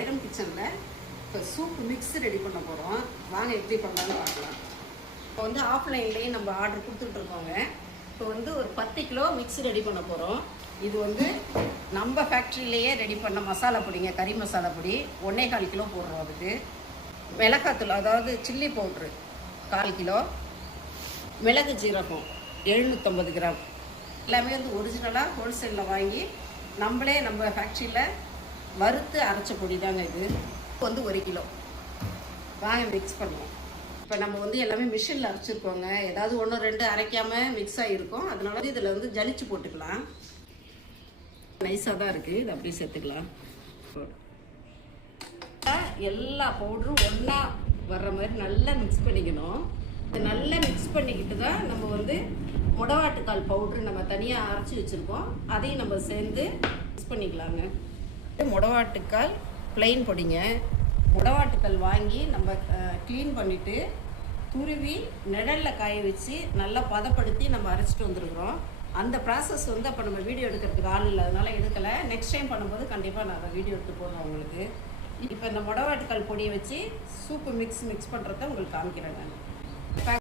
வைரம் கிச்சனில் இப்போ சூப் மிக்ஸ் ரெடி பண்ண போகிறோம். வாங்க எப்படி பண்ணலான்னு பார்க்கலாம். இப்போ வந்து ஆஃப்லைன்லேயே நம்ம ஆர்டர் கொடுத்துட்ருக்கோங்க. இப்போ வந்து ஒரு 10 கிலோ மிக்ஸ் ரெடி பண்ண போகிறோம். இது வந்து நம்ம ஃபேக்ட்ரியிலேயே ரெடி பண்ண மசாலா பொடிங்க, கறி மசாலா பொடி 1.25 கிலோ போடுறோம். அதுக்கு மிளகாத்தூள், அதாவது சில்லி பவுட்ரு 1/4 கிலோ, மிளகு ஜீரகம் 750 கிராம், எல்லாமே வந்து ஒரிஜினலாக ஹோல்சேலில் வாங்கி நம்மளே நம்ம ஃபேக்ட்ரியில் வறுத்து அரைச்ச பொடி தாங்க. இது வந்து 1 கிலோ. வாங்க மிக்ஸ் பண்ணுவோம். இப்போ நம்ம வந்து எல்லாமே மிஷினில் அரைச்சிருக்கோங்க. ஏதாவது 1 2 அரைக்காமல் மிக்ஸ் ஆகிருக்கும். அதனால இதில் வந்து ஜலிச்சு போட்டுக்கலாம். நைஸாக தான் இருக்குது. இது அப்படியே சேர்த்துக்கலாம். எல்லா பவுடரும் ஒன்றா வர்ற மாதிரி நல்லா மிக்ஸ் பண்ணிக்கணும். இது நல்லா மிக்ஸ் பண்ணிக்கிட்டு தான் நம்ம வந்து முடவாட்டுக்கால் பவுட்ரு நம்ம தனியாக அரைச்சி வச்சுருக்கோம். அதையும் நம்ம சேர்ந்து மிக்ஸ் பண்ணிக்கலாங்க. முடவாட்டுக்கால் ப்ளைன் பொடிங்க. முடவாட்டுக்கால் வாங்கி நம்ம க்ளீன் பண்ணிவிட்டு துருவி நிழலில் காய வச்சு நல்லா பதப்படுத்தி நம்ம அரைச்சிட்டு வந்துருக்குறோம். அந்த ப்ராசஸ் வந்து அப்போ நம்ம வீடியோ எடுக்கிறதுக்கு ஆள் இல்லை, அதனால் எடுக்கலை. நெக்ஸ்ட் டைம் பண்ணும்போது கண்டிப்பாக நான் அதை வீடியோ எடுத்து போடுறேன் உங்களுக்கு. இப்போ இந்த முடவாட்டுக்கால் பொடியை வச்சு சூப்பு மிக்ஸ் பண்ணுறத உங்களுக்கு காமிக்கிறேன் நான்.